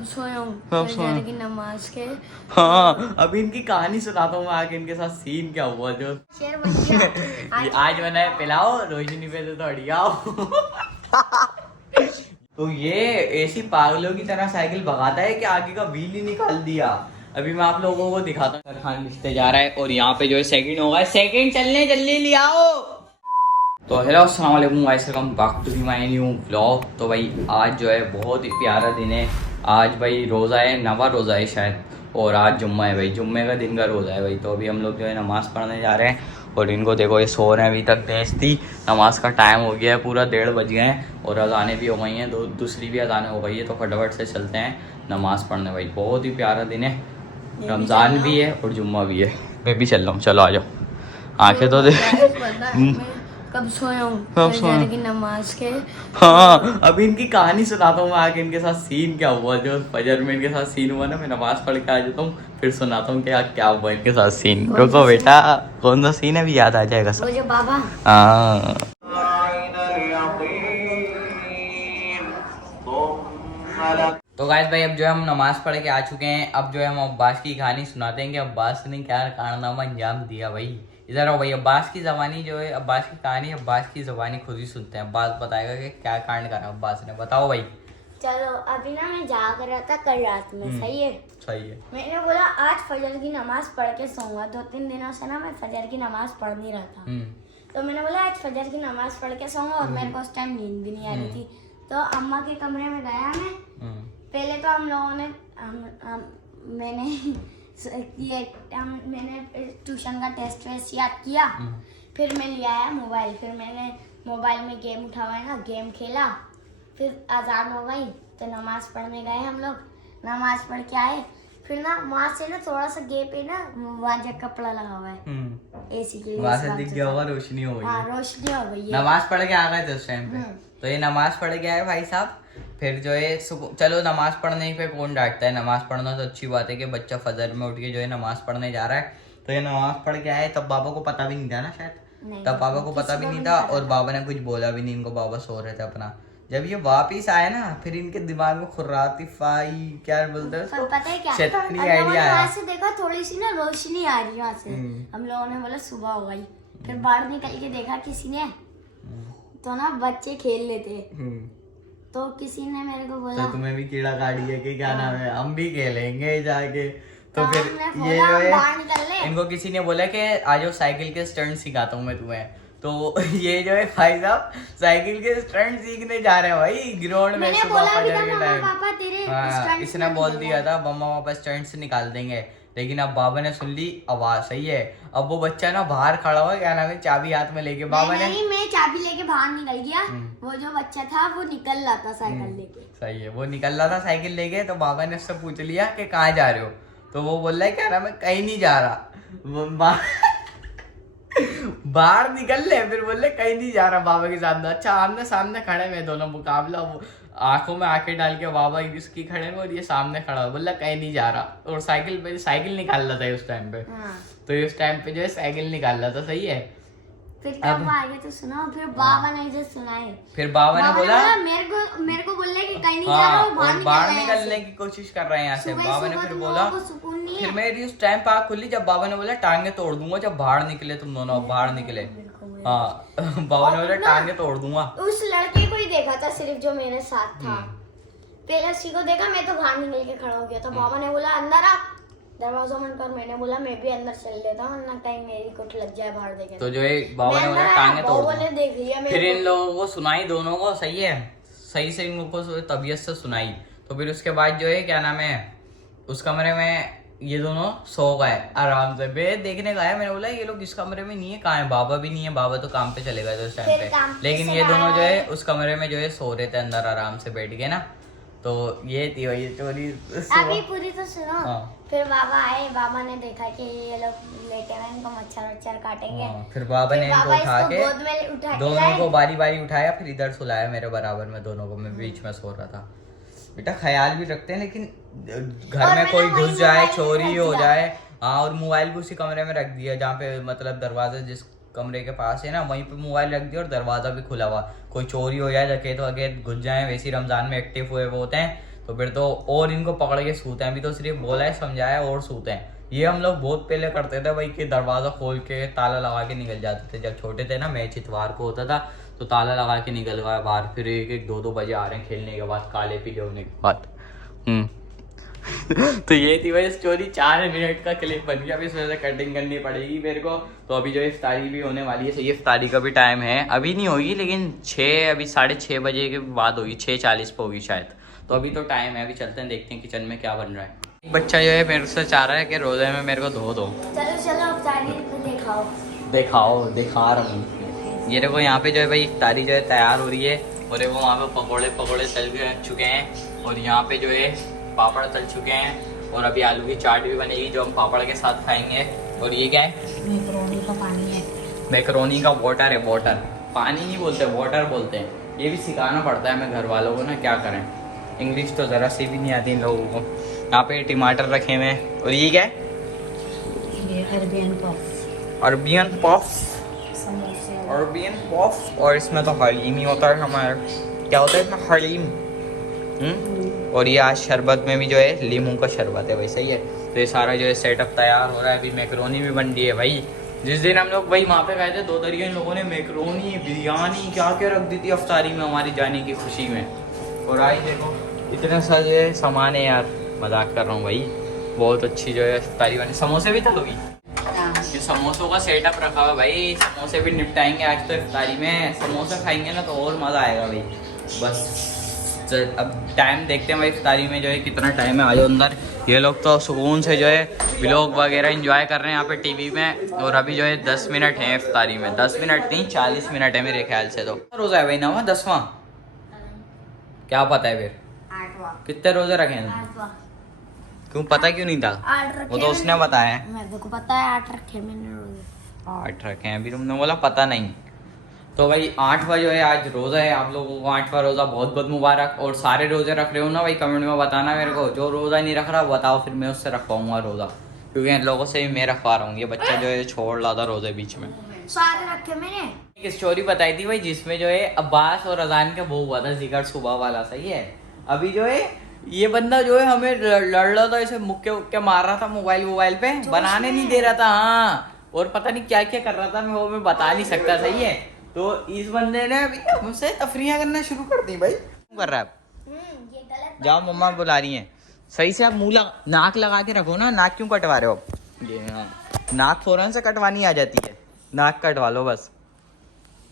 कब सोया हूँ कब सोया? फजर की नमाज के। हाँ, अभी इनकी कहानी सुनाता हूँ मैं आगे इनके साथ सीन क्या हुआ जो शेर बन गया। ये आज बना है पिलाओ रोशनी पे तो अड़ियाओ। तो ये ऐसी पागलों की तरह साइकिल भगाता है कि आगे का व्हील ही निकाल दिया। अभी मैं आप लोगों को दिखाता हूँ। खान लिखते जा रहा है और यहाँ पे जो है सेकंड होगा, सेकंड चलने जल्दी ले आओ। तो हेलो अस्सलाम वालेकुम guys, welcome back to my new vlog. तो भाई आज जो है बहुत ही प्यारा दिन है। आज भाई रोज़ा है, नवा रोज़ा है शायद, और आज जुम्मा है भाई, जुम्मे का दिन का रोज़ा है भाई। तो अभी हम लोग जो है नमाज़ पढ़ने जा रहे हैं और इनको देखो ये सो रहे हैं अभी तक। देश थी नमाज का टाइम हो गया है, पूरा 1:30 बज गए हैं और अजानें भी हो गई हैं, दूसरी भी अजानें हो गई है। तो फटाफट से चलते हैं नमाज़ पढ़ने भाई। बहुत ही प्यारा दिन है, रमज़ान भी है और जुम्मा भी है। मैं भी चल रहा हूँ, चलो आ जाओ। आंखें तो देख कब सोया हूँ कब सोया? फजर की नमाज के। हाँ, अभी इनकी कहानी सुनाता हूँ मैं आगे इनके साथ सीन क्या हुआ जो फजर में इनके साथ सीन हुआ ना। मैं नमाज पढ़ के आ जाता हूँ फिर सुनाता हूँ कि क्या हुआ इनके साथ सीन। रुको बेटा, कौन सा सीन है भी याद आ जाएगा सब। वो जो बाबा हाँ तो गाइस भाई अब जो है हम नमाज पढ़ के आ चुके हैं। अब जो है हम अब्बास की कहानी सुनाते हैं कि अब्बास ने क्या कारनामा अंजाम दिया भाई। इधर आओ भाई, अब्बास की जबानी जो है, अब्बास की कहानी अब्बास की जबानी खुद ही सुनते हैं। अब्बास बताएगा कि क्या कांड करा अब्बास ने, बताओ भाई। चलो अभी ना मैं जाग रहा था कल रात में, सही है। सही है। मैंने बोला आज फजर की नमाज पढ़ के सोऊंगा। 2-3 दिनों से ना मैं फजर की नमाज पढ़ नहीं रहा था। तो मैंने बोला आज फजर की नमाज पढ़ के सोऊंगा और मेरे को उस टाइम नींद भी नहीं आ रही थी। तो अम्मा के कमरे में गया मैं। पहले तो हम लोगों ने मैंने ट्यूशन का टेस्ट वेस्ट याद किया। फिर मैं ले आया मोबाइल, फिर मैंने मोबाइल में गेम उठा हुआ है ना, गेम खेला। फिर अजान हो गई तो नमाज पढ़ने गए हम लोग, नमाज पढ़ के आए। फिर ना वहाँ से ना थोड़ा सा गेप है ना, वहाँ जो कपड़ा लगा हुआ है एसी के, वहाँ से दिख गया होगा, रोशनी हो गई। हाँ रोशनी हो गई है। नमाज पढ़ के आ गए थे उस टाइम पे। तो ये नमाज पढ़ के आए भाई साहब। फिर जो है चलो नमाज पढ़ने पे कौन डांटता है, नमाज पढ़ना तो अच्छी बात है कि बच्चा फजर में उठ के जो है नमाज पढ़ने जा रहा है। तो ये नमाज पढ़ के आए, तब बाबा को पता भी नहीं था ना शायद, तब बाबा को पता भी नहीं था और बाबा ने कुछ बोला भी नहीं इनको, बाबा सो रहे थे अपना। जब ये वापिस आए ना फिर इनके दिमाग में खुर्रातिफाई क्या बोलते हैं उसको, पता है क्या, शैतानी आइडिया आया। से देखा थोड़ी सी ना रोशनी आ रही है वहाँ से। हम लोगों ने बोला सुबह हो गई। फिर बाहर निकल के देखा किसी ने, तो ना बच्चे खेल लेते। तो किसी ने मेरे को बोला तो तुम्हें भी कीड़ा काटी है कि क्या नाम है, हम भी खेलेंगे जाके। तो फिर हमने ये बोला, जो है बाहर निकल ले। इनको किसी ने बोला कि आज साइकिल के स्टंट सिखाता हूँ मैं तुम्हें। तो ये जो है भाई साहब साइकिल के स्टंट सीखने जा रहे हैं भाई ग्राउंड में सुबह फजर के टाइम। हाँ, इसने बोल दिया था मम्मा पापा स्टंट से निकाल देंगे, लेकिन अब बाबा ने सुन ली आवाज। सही है। अब वो बच्चा ना बाहर खड़ा हुआ, क्या नाम है, चाबी हाथ में लेके बाबा ने, मैं चाबी लेके बाहर निकल गया। वो जो बच्चा था वो निकल रहा था साइकिल लेके। सही है, वो निकल रहा था साइकिल लेके। तो बाबा ने उससे पूछ लिया कि कहाँ जा रहे हो। तो वो बोल रहा है क्या नाम है, कहीं नहीं जा रहा। बाहर निकल ले, फिर बोल रहे कहीं नहीं जा रहा बाबा के सामने। अच्छा आमने सामने खड़े में दोनों, मुकाबला, वो आंखों में आंखें डाल के बाबा इसकी खड़े में और ये सामने खड़ा हो, बोला कहीं नहीं जा रहा। और साइकिल निकाल रहा था उस टाइम पे। तो इस टाइम पे जो है साइकिल निकाल रहा था। सही है। फिर तब आगे तो सुना, फिर बाबा ने जो सुनाए, फिर बाबा ने बोला मेरे को बोल कि कहीं नहीं जा रहा हूं, बाहर निकलने की कोशिश कर रहे हैं यहाँ से। बाबा ने फिर बोला, फिर मेरी उस टाइम पे आँख खुली जब बाबा ने बोला टांगे तोड़ दूंगा जब बाहर निकले तुम दोनों, बाहर निकले। हाँ, बाबा ने बोला टांगे तोड़ दूंगा। उस लड़के को ही देखा था सिर्फ जो मेरे साथ था। पहले उसी को देखा, मैं तो बाहर निकल के खड़ा हो गया था। बाबा ने बोला अंदर आ, दरवाजा बंद कर। मैंने बोला मैं भी अंदर चल लेता हूँ, वरना कहीं मेरी कुछ लग जाए बाहर देखे। तो जो है बाबा ने बोला टांगे तोड़ दूंगा। फिर इन लोगों को सुनाई दोनों को। सही है, सही से इन लोगों को तबीयत से सुनाई। तो फिर उसके बाद जो है क्या नाम है, उस कमरे में ये दोनों सो गए आराम से। मैं देखने गया, मैंने बोला ये लोग इस कमरे में नहीं है, कहाँ है, बाबा भी नहीं है, बाबा तो काम पे चले गए थे उस टाइम पे। लेकिन ये दोनों जो है उस कमरे में जो है सो रहे थे अंदर आराम से बैठ के ना। तो ये थी वही स्टोरी। अभी पूरी तो सुनो। फिर बाबा आए, बाबा ने देखा कि ये लोग लेटे हुए, इनको मच्छर काटेंगे। फिर बाबा ने इनको उठा के दोनों को बारी बारी उठाया, फिर इधर सुलाया मेरे बराबर में दोनों को। मैं बीच में सो रहा था। बेटा ख्याल भी रखते हैं, लेकिन घर में कोई घुस जाए, चोरी हो जाए। हाँ, और मोबाइल भी उसी कमरे में रख दिया जहाँ पे मतलब दरवाजा जिस कमरे के पास है ना, वहीं पे मोबाइल रख दिया और दरवाजा भी खुला हुआ। कोई चोरी हो जाए, डकैत वगैरह घुस जाए, वैसे रमजान में एक्टिव हुए वो होते हैं, तो फिर तो और इनको पकड़ के सूते हैं। अभी तो सिर्फ बोला है, समझाया है और सूते हैं। ये हम लोग बहुत पहले करते थे भाई कि दरवाज़ा खोल के ताला लगा के निकल जाते थे। जब छोटे थे ना, मैच इतवार को होता था तो ताला लगा के निकल गया बाहर। फिर 1-1, 2-2 बजे आ रहे हैं खेलने के बाद, काले पीले होने के बाद। तो ये थी भाई स्टोरी। 4 मिनट का क्लिप बन गया। अभी इस वजह से कटिंग करनी पड़ेगी मेरे को। तो अभी जो इफ्तारी भी होने वाली है, सही इफ्तारी का भी टाइम है। अभी नहीं होगी लेकिन 6, अभी 6:30 बजे के बाद होगी, 6:40 पे होगी शायद। तो अभी तो टाइम है, अभी चलते हैं देखते हैं किचन में क्या बन रहा है। एक बच्चा जो है मेरे से चाह रहा है कि रोज़े में मेरे को धो दो। चलो चलो इफ्तारी दिखाओ। दिखा रहा हूँ। ये देखो यहाँ पे जो है भाई इफ्तारी जो है तैयार हो रही है। और देखो वहाँ पे पकौड़े तल चुके हैं। और यहाँ पे जो है पापड़ तल चुके हैं। और अभी आलू की चाट भी बनेगी जो हम पापड़ के साथ खाएंगे। और ये क्या है? मैकरोनी का पानी है। मैकरोनी का वाटर है। वाटर, पानी नहीं बोलते, वाटर बोलते हैं। ये भी सिखाना पड़ता है हमें घर वालों को ना, क्या करें, इंग्लिश तो ज़रा सी भी नहीं आती इन लोगों को। यहाँ पे टमाटर रखे हुए हैं। और ये क्या है? ये अरबियन पफ। Arabian puff. समोसे। Arabian puff. और इसमें तो हलीम ही होता है हमारे। क्या होता है इसमें? हलीम। और ये आज शरबत में भी जो है लीमू का शरबत है, वैसे ही है। तो ये सारा जो है सेटअप तैयार हो रहा है। अभी मैकरोनी भी बन रही है भाई। जिस दिन हम लोग भाई वहाँ पे गए थे 2 तरीके इन लोगों ने मैकरोनी, बिरयानी, क्या क्या रख दी थी अफ्तारी में हमारी जाने की खुशी में। और आई देखो इतने सारे सामान है यार, मजाक कर रहा हूँ भाई। बहुत अच्छी जो है इफ्तारी बनी। समोसे भी तलोगी? ये समोसों का सेटअप रखा हुआ भाई। समोसे भी निपटाएंगे आज तो इफ्तारी में। समोसे खाएंगे ना तो और मज़ा आएगा भाई। बस अब टाइम देखते हैं भाई इफ्तारी में जो है कितना टाइम है। आ जाओ अंदर। ये लोग तो सुकून से जो है व्लॉग वगैरह एंजॉय कर रहे हैं यहाँ पे टीवी में। और अभी जो है 10 मिनट है इफ्तारी में। 10 मिनट नहीं, 40 मिनट है मेरे ख्याल से। तो रोज़ा है भाई ना, 10वां? क्या पता है फिर? 8वां। कितने रोजे रखे हैं? 8वां। क्यों, पता क्यों नहीं था? 8 रखे। वो तो उसने बताया। मेरे को पता है 8 रखे मैंने रोजे। 8 रखे हैं, अभी तुमने बोला पता नहीं। तो भाई 8वां जो है आज रोज़ा है। आप लोगों को 8वां रोज़ा बहुत बहुत मुबारक। और सारे रोज़े रख रहे हो ना भाई, कमेंट में बताना मेरे को। जो रोज़ा नहीं रख रहा बताओ, फिर मैं उससे रखवाऊंगा रोज़ा। क्योंकि इन लोगों से भी मैं रखवा रहा हूँ। ये बच्चा जो है छोड़ रहा था रोज़े बीच में। सारे रखे मैंने। एक स्टोरी बताई थी भाई जिसमें जो है अब्बास और अजान का वो हुआ था, जिगर सुबह वाला, सही है। अभी जो है ये बंदा जो है हमें लड़ रहा था, ऐसे मुक्के मार रहा था मोबाइल पे, बनाने नहीं दे रहा था। हाँ, और पता नहीं क्या क्या कर रहा था, मैं बता नहीं सकता, सही है। तो इस बंदे ने अभी हमसे तफरीयां करना शुरू कर दी भाई। क्या कर रहा है? ये गलत। जाओ, मम्मा बुला रही हैं। सही से आप नाक लगा के रखो ना। नाक क्यों कटवा रहे हो आप? ये नाक फौरन से कटवानी आ जाती है, नाक कटवा लो बस।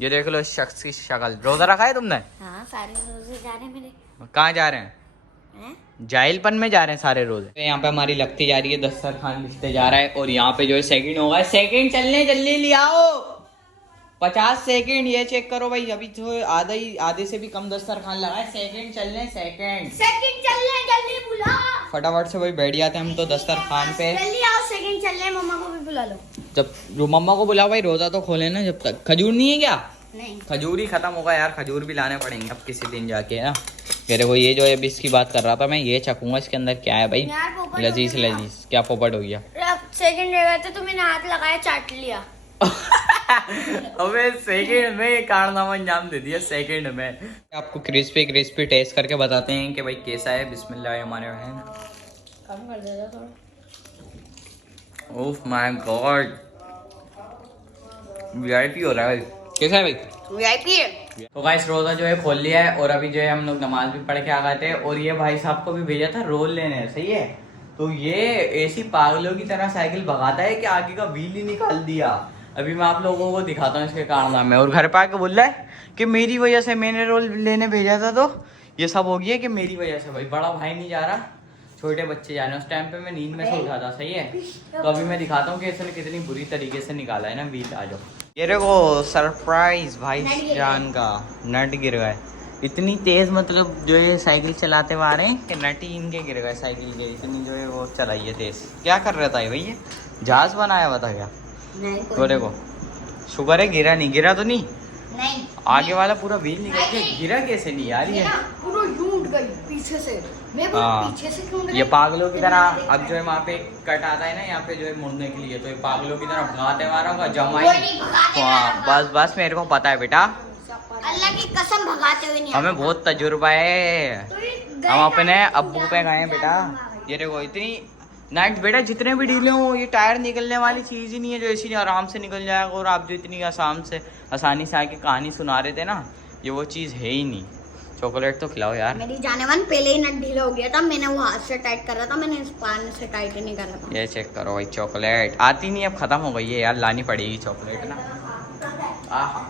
ये देख लो इस शख्स की शक्ल। रोजा रखा है तुमने? हाँ, सारे रोजे जा रहे हैं मेरे। कहाँ जा रहे हैं? जाहिलपन में जा रहे हैं सारे रोजे। तो यहाँ पे हमारी लगती जा रही है, दस्तरखान लिखते जा रहा है। और यहाँ पे जो है सेकंड होगा। सेकंड चलने, जल्दी ले आओ। 50 सेकंड। ये चेक करो भाई, अभी तो आधे से भी कम दस्तरखान लगा है। सेकंड चलने, सेकंड चलने, जल्दी बुला। फटाफट से भाई बैठ जाते हैं हम तो दस्तरखान पे। जल्दी आओ, सेकंड चलने। मम्मा को भी बुला लो। जब मम्मा को बुलाओ भाई, रोजा तो खोले ना जब तक। खजूर नहीं है क्या? नहीं, खजूर ही खत्म होगा यार। खजूर भी लाने पड़ेंगे अब किसी दिन जाके ना। मेरे को ये जो है अभी इसकी बात कर रहा था मैं, ये चखूंगा इसके अंदर क्या है भाई। लजीज लजीज। क्या पोपट हो गया? सेकंड रह गए थे तो मैंने हाथ लगाया, चाट लिया। अबे सेकंड में कारनामा अंजाम दे दिया सेकंड में। आपको क्रिस्पी टेस्ट करके बताते हैं कि भाई कैसा है। बिस्मिल्लाहिर्रहमानिर्रहीम। कम कर देता थोड़ा। ओह माय गॉड, वीआईपी हो रहा है भाई। कैसा है भाई? वीआईपी है। तो गाइस रोजा जो है खोल लिया है। और अभी जो है हम लोग नमाज भी पढ़ के आ गए थे। और ये भाई साहब को भी भेजा था रोल लेने, सही है। तो ये ऐसी पागलों की तरह साइकिल भगाता है कि आगे का व्हील ही निकाल दिया। अभी मैं आप लोगों को दिखाता हूँ इसके कारनामे। और घर पे आके बोल रहा है कि मेरी वजह से, मैंने रोल लेने भेजा था तो ये सब हो गया कि मेरी वजह से। भाई बड़ा भाई नहीं जा रहा, छोटे बच्चे जा रहे हैं। उस टाइम पे मैं नींद में से उठा था, सही है। तो अभी मैं दिखाता हूँ कि इसने कितनी बुरी तरीके से निकाला है ना व्हील। आ जाओ। ये देखो सरप्राइज भाई जान का, नट गिर गए। इतनी तेज, मतलब जो ये साइकिल चलाते हुए आ रहे हैं कि नट ही इनके गिर गए साइकिल के। इतनी जो है वो चलाई है तेज। क्या कर रहा था ये भैया? जहाज बनाया हुआ था क्या? नहीं, तो देखो, शुक्र है गिरा नहीं। गिरा तो नहीं? नहीं, आगे वाला पूरा व्हील निकल के गिरा कैसे नहीं यार ये? पूरा टूट गई पीछे से। मैं हाँ, पीछे से टूट ये पागलों की तरह। अब जो है वहाँ पे कट आता है ना यहाँ पे जो है मुड़ने के लिए, तो ये पागलों की तरह भगाते मारा होगा जमाई। हाँ बस मेरे को पता है बेटा। अल्लाह की कसम भगाते हुए नहीं हमें बहुत तजुर्बा है। हम अपने अब्बू पे गए बेटा। ये देखो इतनी नाइट बेटा, जितने भी ढीले हो ये टायर निकलने वाली चीज़ ही नहीं है जो ऐसी आराम से निकल जाएगा। और आप जो इतनी आसानी से आके कहानी सुना रहे थे ना, ये वो चीज़ है ही नहीं। चॉकलेट तो खिलाओ यार। मेरी जाने मन पहले ही नट ढीला हो गया था, मैंने वो हाथ से टाइट कर रहा था, मैंने इस पान से टाइट ही नहीं कर रहा था। ये चेक करो भाई, चॉकलेट आती नहीं, अब ख़त्म हो गई है यार, लानी पड़ेगी चॉकलेट ना। आहा।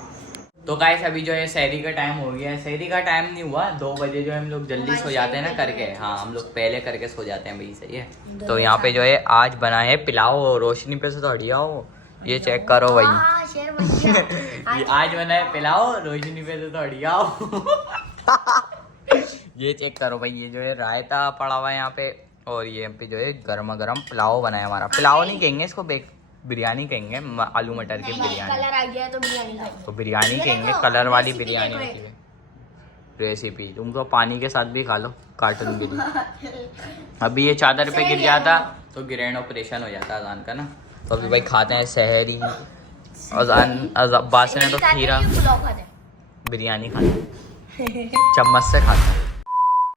तो गाइस अभी जो है सहरी का टाइम हो गया है। सहरी का टाइम नहीं हुआ, 2 बजे जो है हम लोग जल्दी सो जाते हैं ना करके। हाँ हम लोग पहले करके सो जाते हैं भाई, सही है। तो यहाँ पे जो है आज बना है पिलाओ, रोशनी पे से थोड़ी आओ। ये चेक करो भाई, शेर बन गया। ये आज बना है पिलाओ, रोशनी पे से थोड़ी आओ। ये चेक करो भाई, ये जो है रायता पड़ा हुआ है यहाँ पे, और ये यहाँ पे जो है गर्मा गर्म पुलाव बना है हमारा। पुलाव नहीं कहेंगे इसको, बिरयानी कहेंगे, आलू मटर की बिरयानी। कलर आ गया तो बिरयानी खाई। तो बिरयानी कहेंगे, कलर वाली बिरयानी होती है। रेसिपी तुम तो पानी के साथ भी खा लो, कार्टून बिरयानी। अभी ये चादर पे गिर जाता तो ग्रैंड ऑपरेशन हो जाता अजान का ना। तो अभी भाई खाते हैं सहरी। अजान अब्बास ने तो खीरा बिरयानी खाते, चम्मच से खाते हैं।